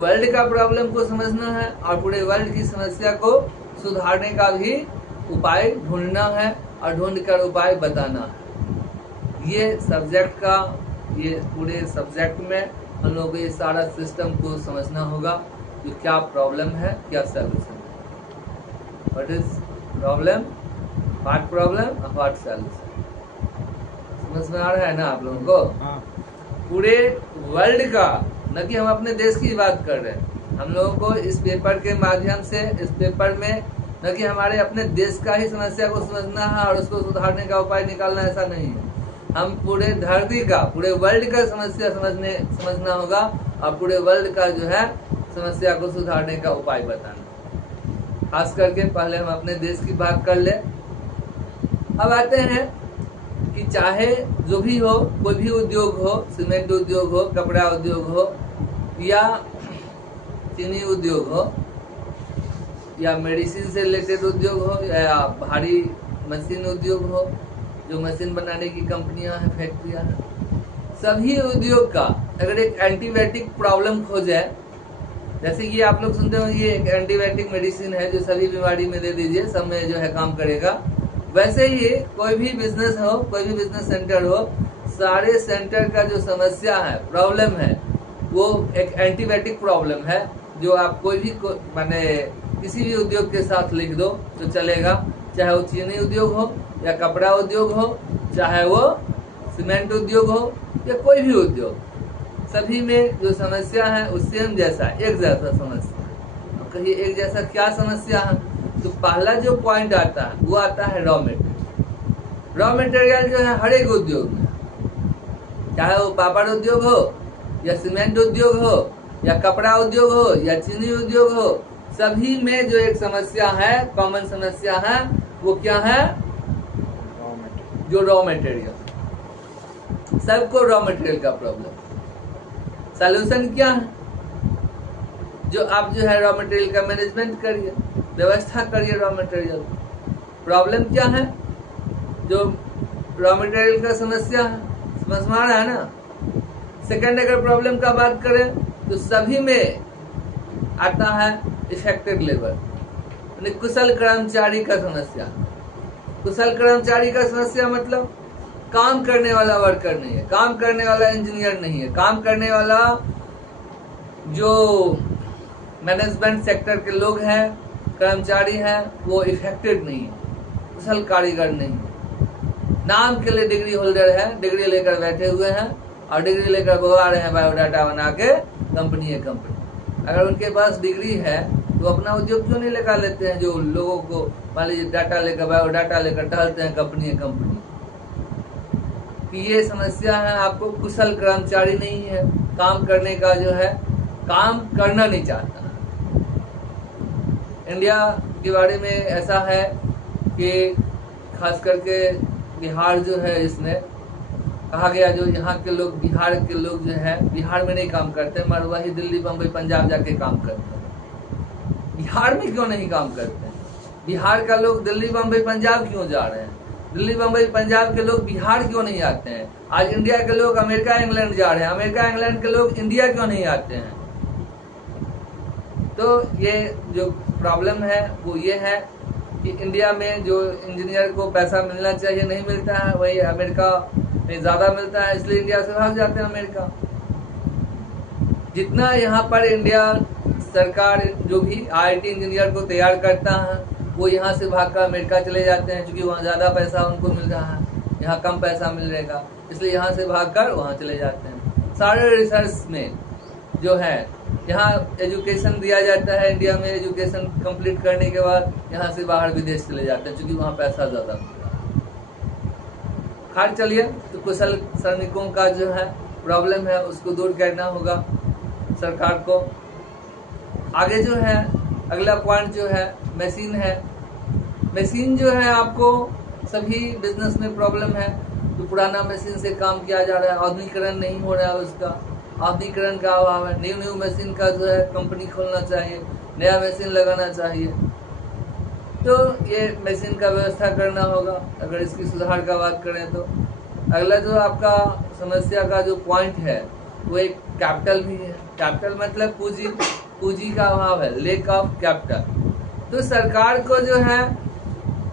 World का problem को समझना है और पूरे वर्ल्ड की समस्या को सुधारने का भी उपाय ढूंढना है और ढूंढकर उपाय बताना है। ये सब्जेक्ट का ये पूरे सब्जेक्ट में हम लोगों को ये सारा सिस्टम को समझना होगा कि क्या प्रॉब्लम है, क्या सॉल्यूशन है। What is problem, what problem और व्हाट सॉल्यूशन। समझ में आ रहा है ना आप लोगों को? पूरे वर्ल्ड का, न कि हम अपने देश की बात कर रहे हैं। हम लोगों को इस पेपर के माध्यम से, इस पेपर में न कि हमारे अपने देश का ही समस्या को समझना है और उसको सुधारने का उपाय निकालना, ऐसा नहीं है। हम पूरे धरती का, पूरे वर्ल्ड का समस्या समझना होगा और पूरे वर्ल्ड का जो है समस्या को सुधारने का उपाय बताना। खास करके पहले हम अपने देश की बात कर ले। अब आते हैं कि चाहे जो भी हो, कोई भी उद्योग हो, सीमेंट उद्योग हो, कपड़ा उद्योग हो, या चीनी उद्योग हो, या मेडिसिन से रिलेटेड उद्योग हो, या भारी मशीन उद्योग हो, जो मशीन बनाने की कंपनियां हैं, फैक्ट्रियां हैं, सभी उद्योग का अगर एक एंटीबायोटिक प्रॉब्लम हो जाए, जैसे कि आप लोग सुनते हो ये एक एंटीबायोटिक मेडिसिन है जो सभी बीमारी में दे दीजिए, सब में जो है काम करेगा, वैसे ही कोई भी बिजनेस हो, कोई भी बिजनेस सेंटर हो, सारे सेंटर का जो समस्या है, प्रॉब्लम है, वो एक एंटीबायोटिक प्रॉब्लम है जो आप कोई भी माने किसी भी उद्योग के साथ लिख दो तो चलेगा। चाहे वो चीनी उद्योग हो, या कपड़ा उद्योग हो, चाहे वो सीमेंट उद्योग हो, या कोई भी उद्योग, सभी में जो समस्या है वो सेम जैसा, एक जैसा समस्या। तो कहिए एक जैसा क्या समस्या है? तो पहला जो पॉइंट आता है वो आता है रॉ मटेरियल। रॉ मटेरियल जो है हर एक उद्योग में, चाहे वो पापड़ उद्योग हो, या सीमेंट उद्योग हो, या कपड़ा उद्योग हो, या चीनी उद्योग हो, सभी में जो एक समस्या है, कॉमन समस्या है, वो क्या है? जो रॉ मटेरियल, सबको रॉ मटेरियल का प्रॉब्लम। सॉल्यूशन क्या है? जो आप जो है रॉ मटेरियल का मैनेजमेंट करिए, व्यवस्था करिए रॉ मटेरियल। प्रॉब्लम क्या है? जो रॉ मटेरियल का समस्या है, समझ में आ रहा है ना? सेकंड, अगर प्रॉब्लम का बात करें तो सभी में आता है इफेक्टिव लेबर, यानी कुशल कर्मचारी का समस्या। कुशल कर्मचारी का समस्या मतलब काम करने वाला वर्कर नहीं है, काम करने वाला इंजीनियर नहीं है, काम करने वाला जो मैनेजमेंट सेक्टर के लोग हैं, कर्मचारी हैं, वो इफेक्टिव नहीं है, कुशल कारीगर नहीं है। नाम के लिए डिग्री होल्डर है, डिग्री लेकर बैठे हुए हैं और डिग्री लेकर घुमा रहे हैं बायोडाटा बना के कंपनी है कंपनी। अगर उनके पास डिग्री है तो अपना उद्योग क्यों नहीं लगा लेते हैं? जो लोगों को मान लीजिए डाटा लेकर, बायोडाटा लेकर टहलते हैं कंपनी है कंपनी। कि ये समस्या है, आपको कुशल कर्मचारी नहीं है, काम करने का जो है, काम करना नहीं चाहता। इंडिया के बारे में ऐसा है कि खास करके बिहार जो है, इसमें कहा गया जो यहाँ के लोग, बिहार के लोग जो है बिहार में नहीं काम करते, मगर वही दिल्ली, बम्बई, पंजाब जाके काम करते हैं। बिहार में क्यों नहीं काम करते हैं? बिहार का लोग दिल्ली, बम्बई, पंजाब क्यों जा रहे हैं? दिल्ली, बम्बई, पंजाब के लोग बिहार क्यों नहीं आते हैं? आज इंडिया के लोग अमेरिका, इंग्लैंड जा रहे हैं, अमेरिका, इंग्लैंड के लोग इंडिया क्यों नहीं आते हैं? तो ये जो प्रॉब्लम है वो ये है कि इंडिया में जो इंजीनियर को पैसा मिलना चाहिए नहीं मिलता है, वही अमेरिका में ज्यादा मिलता है, इसलिए इंडिया से भाग जाते हैं अमेरिका। जितना यहाँ पर इंडिया सरकार जो भी IIT इंजीनियर को तैयार करता है, वो यहाँ से भागकर अमेरिका चले जाते हैं, क्योंकि वहाँ ज्यादा पैसा उनको मिल रहा है, यहाँ कम पैसा मिल रहेगा, इसलिए यहाँ से भागकर वहाँ चले जाते हैं। सारे रिसर्च में जो है यहाँ एजुकेशन दिया जाता है, इंडिया में एजुकेशन कंप्लीट करने के बाद यहाँ से बाहर विदेश चले जाते हैं, क्योंकि वहाँ पैसा ज्यादा मिलता है। खैर चलिए, तो कुशल श्रमिकों का जो है प्रॉब्लम है उसको दूर करना होगा सरकार को। आगे जो है अगला पॉइंट जो है मशीन है। मशीन जो है, आपको सभी बिजनेस में प्रॉब्लम है, तो पुराना मशीन से काम किया जा रहा है, आधुनिकीकरण नहीं हो रहा है, उसका आधुनिकीकरण का अभाव है। न्यू मशीन का जो है कंपनी खोलना चाहिए, नया मशीन लगाना चाहिए, तो ये मशीन का व्यवस्था करना होगा अगर इसकी सुधार का बात करें तो। अगला जो आपका समस्या का जो पॉइंट है वो एक कैपिटल भी है। कैपिटल मतलब पूंजी, पूंजी का अभाव है, लेक ऑफ कैपिटल। तो सरकार को जो है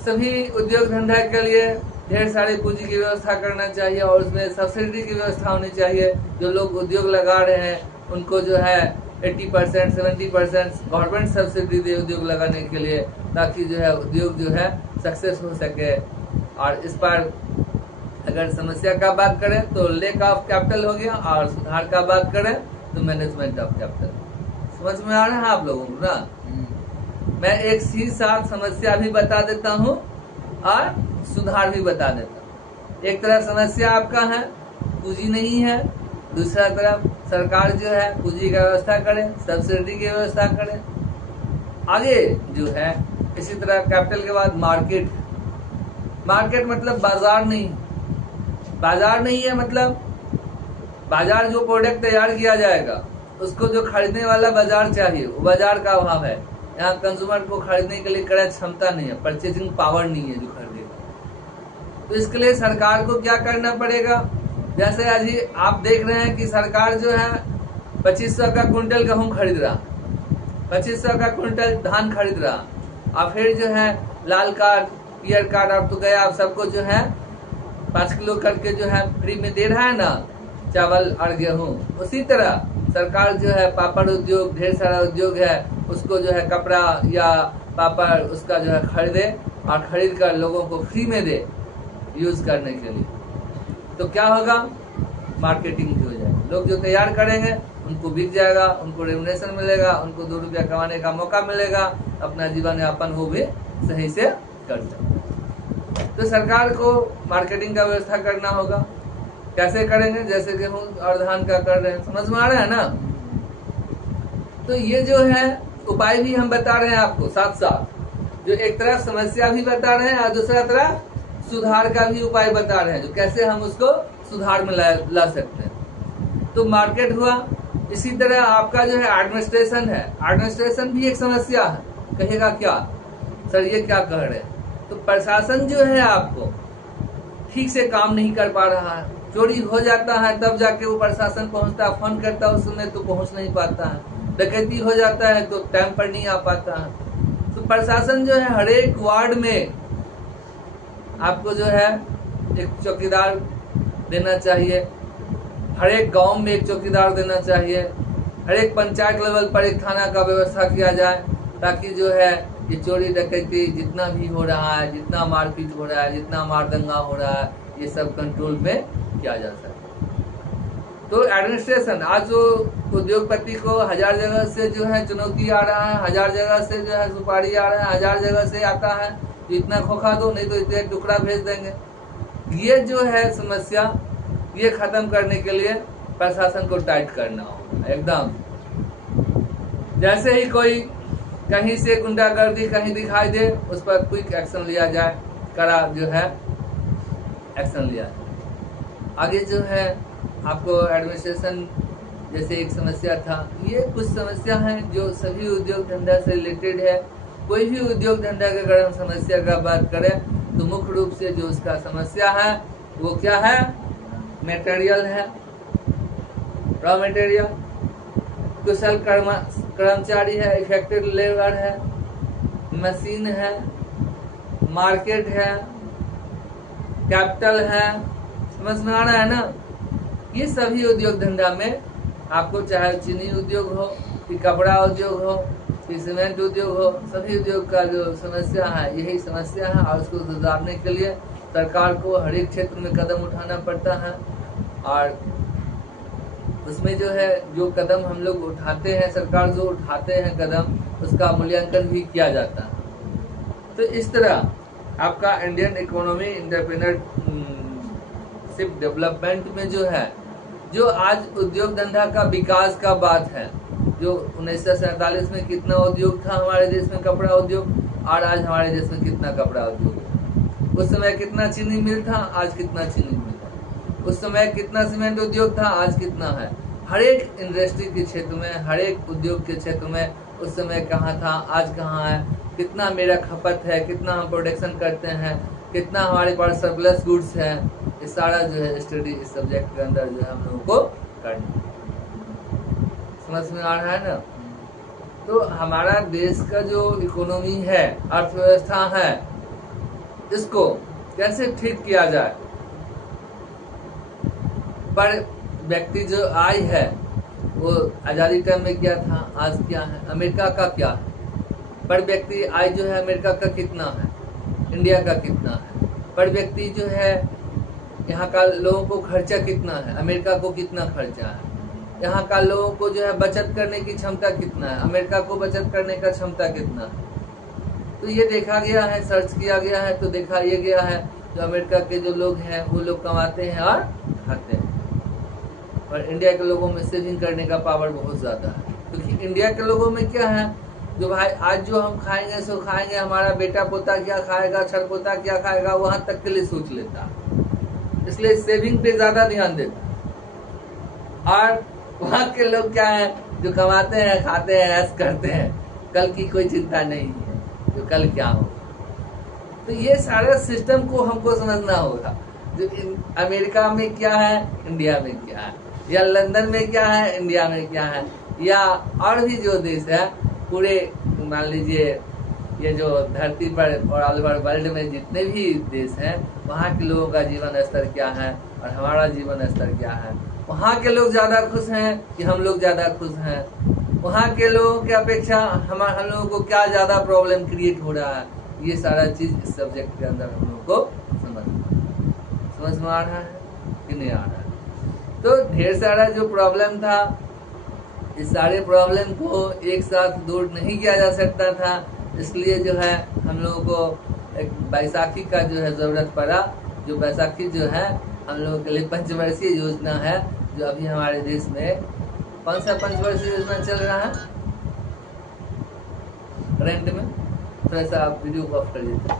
सभी उद्योग धंधा के लिए ढेर सारी पूंजी की व्यवस्था करना चाहिए और उसमें सब्सिडी की व्यवस्था होनी चाहिए। जो लोग उद्योग लगा रहे हैं उनको जो है 80% 70% गवर्नमेंट सब्सिडी दे उद्योग लगाने के लिए, ताकि जो है उद्योग जो है सक्सेस हो सके। और इस पर अगर समस्या का बात करें तो लेक ऑफ कैपिटल हो गया, और सुधार का बात करें तो मैनेजमेंट ऑफ कैपिटल। समझ में आ रहा है आप लोगों को ना? मैं एक ही साथ समस्या भी बता देता हूँ और सुधार भी बता देता हूँ। एक तरफ समस्या आपका है, पूंजी नहीं है, दूसरा तरफ सरकार जो है पूंजी का व्यवस्था करे, सब्सिडी की व्यवस्था करे। आगे जो है इसी तरह कैपिटल के बाद मार्केट। मार्केट मतलब बाजार नहीं, बाजार नहीं है मतलब बाजार जो प्रोडक्ट तैयार किया जाएगा उसको जो खरीदने वाला बाजार चाहिए, वो बाजार का अभाव है। यहाँ कंज्यूमर को खरीदने के लिए क्रय क्षमता नहीं है, परचेजिंग पावर नहीं है जो खरीदेगा। तो इसके लिए सरकार को क्या करना पड़ेगा? जैसे आज ही आप देख रहे हैं कि सरकार जो है 2500 का कुंटल गेहूं खरीद रहा, 2500 का कुंटल धान खरीद रहा, और फिर जो है लाल कार्ड पियर कार्ड अब तो गया, आप सबको जो है 5 किलो करके जो है फ्री में दे रहा है ना, चावल और गेहूं। उसी तरह सरकार जो है पापड़ उद्योग, ढेर सारा उद्योग है, उसको जो है कपड़ा या पापड़ उसका जो है खरीदे और खरीद कर लोगों को फ्री में दे यूज करने के लिए। तो क्या होगा? मार्केटिंग हो जाएगी। लोग जो तैयार करेंगे उनको बिक जाएगा, उनको रेमुनेशन मिलेगा, उनको 2 रुपया कमाने का मौका मिलेगा, अपना जीवन यापन वो भी सही से कर सकते। तो सरकार को मार्केटिंग का व्यवस्था करना होगा। कैसे करेंगे? जैसे गेहूं और धान का कर रहे हैं। समझ में आ रहा है ना? तो ये जो है उपाय भी हम बता रहे हैं आपको साथ साथ, जो एक तरफ समस्या भी बता रहे हैं और दूसरा तरफ सुधार का भी उपाय बता रहे हैं, जो कैसे हम उसको सुधार में ला सकते हैं। तो मार्केट हुआ। इसी तरह आपका जो है एडमिनिस्ट्रेशन है, एडमिनिस्ट्रेशन भी एक समस्या है। कहेगा क्या सर ये क्या कह रहे हैं? तो प्रशासन जो है आपको ठीक से काम नहीं कर पा रहा है, चोरी हो जाता है तब जाके वो प्रशासन पहुंचता है, फोन करता है उस समय तो पहुंच नहीं पाता है, डकैती हो जाता है तो टाइम पर नहीं आ पाता है। तो प्रशासन जो है हर एक वार्ड में आपको जो है एक चौकीदार देना चाहिए, हर एक गांव में एक चौकीदार देना चाहिए, हर एक पंचायत लेवल पर एक थाना का व्यवस्था किया जाए, ताकि जो है ये चोरी डकैती जितना भी हो रहा है, जितना मारपीट हो रहा है, जितना मारदंगा हो रहा है, ये सब कंट्रोल में किया जा सके। तो एडमिनिस्ट्रेशन, आज जो उद्योगपति को 1000 जगह से जो है चुनौती आ रहा है, 1000 जगह से जो है सुपारी आ रहा है, 1000 जगह से आता है, तो इतना खोखा दो नहीं तो इतने टुकड़ा भेज देंगे। ये जो है समस्या, ये खत्म करने के लिए प्रशासन को टाइट करना होगा एकदम। जैसे ही कोई कहीं से गुंडागर्दी कहीं दिखाई दे, उस पर क्विक एक्शन लिया जाए, कड़ा जो है एक्शन लिया जाए। आगे जो है आपको एडमिनिस्ट्रेशन जैसे एक समस्या था, ये कुछ समस्या है जो सभी उद्योग धंधा से रिलेटेड है। कोई भी उद्योग धंधा की अगर हम समस्या का बात करें तो मुख्य रूप से जो उसका समस्या है वो क्या है? मटेरियल है, रॉ मटेरियल, कुशल कर्मचारी है, इफेक्टिव लेबर है, मशीन है, मार्केट है, कैपिटल है। समझ में आ रहा है ना? ये सभी उद्योग धंधा में आपको, चाहे चीनी उद्योग हो कि कपड़ा उद्योग हो कि सीमेंट उद्योग हो, सभी उद्योग का जो समस्या है यही समस्या है। और उसको सुधारने के लिए सरकार को हर एक क्षेत्र में कदम उठाना पड़ता है, और उसमें जो है जो कदम हम लोग उठाते हैं, सरकार जो उठाते हैं कदम, उसका मूल्यांकन भी किया जाता है। तो इस तरह आपका इंडियन इकोनॉमी एंटरप्रेन्योरशिप डेवलपमेंट में जो है, जो आज उद्योग धंधा का विकास का बात है, जो 1947 में कितना उद्योग था हमारे देश में, कपड़ा उद्योग, और आज हमारे देश में कितना कपड़ा उद्योग है। उस समय कितना चीनी मिल था, आज कितना चीनी मिल है। उस समय कितना सीमेंट उद्योग था, आज कितना है। हर एक इंडस्ट्री के क्षेत्र में, हर एक उद्योग के क्षेत्र में उस समय कहाँ था, आज कहाँ है, कितना मेरा खपत है, कितना हम प्रोडक्शन करते हैं, कितना हमारे पास सरप्लस गुड्स है। ये सारा जो है स्टडी इस सब्जेक्ट के अंदर जो है हम लोगों को करना है। समझ में आ रहा है ना। तो हमारा देश का जो इकोनॉमी है, अर्थव्यवस्था है, इसको कैसे ठीक किया जाए। पर व्यक्ति जो आय है वो आजादी टाइम में क्या था, आज क्या है, अमेरिका का क्या है। पर व्यक्ति आय जो है अमेरिका का कितना है, इंडिया का कितना है। पर व्यक्ति जो है यहाँ का लोगों को खर्चा कितना है, अमेरिका को कितना खर्चा है। यहाँ का लोगों को जो है बचत करने की क्षमता कितना है, अमेरिका को बचत करने का क्षमता कितना है। तो ये देखा गया है, सर्च किया गया है, तो देखा ये गया है जो अमेरिका के जो लोग हैं वो लोग कमाते हैं और खाते हैं, और इंडिया के लोगों में सेविंग करने का पावर बहुत ज्यादा है। क्योंकि इंडिया के लोगों में क्या है, जो भाई आज जो हम खाएंगे सो खाएंगे, हमारा बेटा पोता क्या खाएगा, छर पोता क्या खाएगा, वहां तक के लिए सोच लेता है, इसलिए सेविंग पे ज्यादा ध्यान देता है। और वहाँ के लोग क्या है, जो कमाते हैं, खाते हैं, ऐश करते हैं, कल की कोई चिंता नहीं है, जो कल क्या हो। तो ये सारे सिस्टम को हमको समझना होगा, जो अमेरिका में क्या है, इंडिया में क्या है, या लंदन में क्या है, इंडिया में क्या है, या और भी जो देश है पूरे, मान लीजिए ये जो धरती पर और ऑल ओवर वर्ल्ड में जितने भी देश हैं, वहाँ के लोगों का जीवन स्तर क्या है और हमारा जीवन स्तर क्या है। वहाँ के लोग ज्यादा खुश हैं कि हम लोग ज्यादा खुश हैं, वहाँ के लोगों की अपेक्षा हम लोगों को क्या ज्यादा प्रॉब्लम क्रिएट हो रहा है। ये सारा चीज इस सब्जेक्ट के अंदर हम लोगों को समझ में आ रहा है कि नहीं आ रहा है। तो ढेर सारा जो प्रॉब्लम था, इस सारे प्रॉब्लम को एक साथ दूर नहीं किया जा सकता था, इसलिए जो है हम लोगों को एक बैसाखी का जो है जरूरत पड़ा। जो बैसाखी जो है हम लोगों के लिए पंचवर्षीय योजना है, जो अभी हमारे देश में कौन सा पंचवर्षीय योजना चल रहा है करंट में। थोड़ा सा आप वीडियो को ऑफ कर दीजिए।